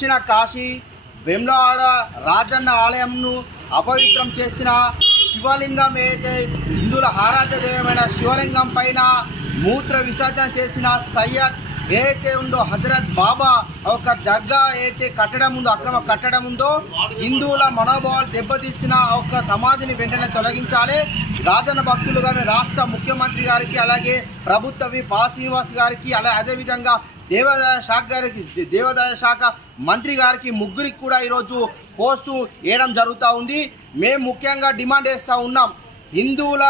దక్షిణ కాశీ వేములవాడ రాజన్న ఆలయంను అపవిత్రం చేసిన శివలింగం ఏదైతే హిందువుల ఆరాధ్య దైవమైన శివలింగం పైన మూత్ర విసర్జన చేసిన సయ్యద్ ఏదైతే ఉందో హజరత్ బాబా ఒక దర్గా ఏదైతే కట్టడం ఉందో అక్రమ కట్టడం ఉందో హిందువుల మనోభావాలు దెబ్బతీసిన ఒక సమాధిని వెంటనే తొలగించాలి. రాజన్న భక్తులు కానీ రాష్ట్ర ముఖ్యమంత్రి గారికి అలాగే ప్రభుత్వ పా శ్రీనివాస్ గారికి అదేవిధంగా దేవాదాయ శాఖ మంత్రి గారికి ముగ్గురికి కూడా ఈరోజు పోస్టు వేయడం జరుగుతూ ఉంది. మేము ముఖ్యంగా డిమాండ్ చేస్తూ ఉన్నాం, హిందువుల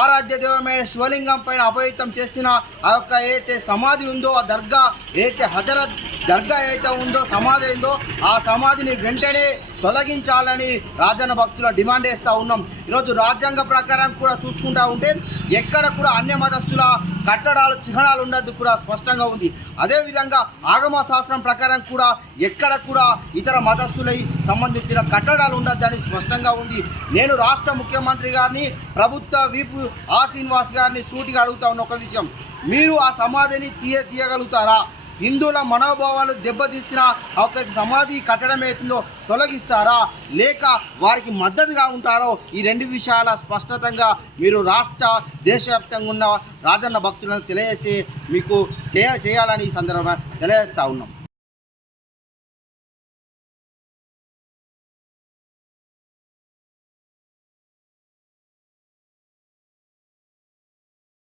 ఆరాధ్య దైవమైన శివలింగం పైన అపవిత్రం చేసిన ఆ యొక్క ఏదైతే సమాధి ఉందో ఆ దర్గా ఏదైతే హజరత్ దర్గా ఏదైతే ఉందో సమాధి ఉందో ఆ సమాధిని వెంటనే తొలగించాలని రాజన్న భక్తుల డిమాండ్ చేస్తూ ఉన్నాం. ఈరోజు రాజ్యాంగ ప్రకారం కూడా చూసుకుంటూ ఉంటే ఎక్కడ కూడా అన్య మతస్థుల కట్టడాలు చిహ్నాలు ఉండద్దు కూడా స్పష్టంగా ఉంది. అదేవిధంగా ఆగమ శాస్త్రం ప్రకారం కూడా ఎక్కడ కూడా ఇతర మతస్థులై సంబంధించిన కట్టడాలు ఉండద్దని స్పష్టంగా ఉంది. నేను రాష్ట్ర ముఖ్యమంత్రి గారిని ప్రభుత్వ వీపు ఆ శ్రీనివాస్ గారిని సూటిగా అడుగుతా ఉన్న ఒక విషయం, మీరు ఆ సమాధిని తీయగలుగుతారా? హిందువుల మనోభావాలు దెబ్బతీసిన ఒక సమాధి కట్టడం అవుతుందో తొలగిస్తారా లేక వారికి మద్దతుగా ఉంటారో ఈ రెండు విషయాల స్పష్టతంగా మీరు రాష్ట్ర దేశవ్యాప్తంగా ఉన్న రాజన్న భక్తులను తెలియజేసి మీకు చేయాలని ఈ సందర్భంగా తెలియజేస్తూ ఉన్నాం.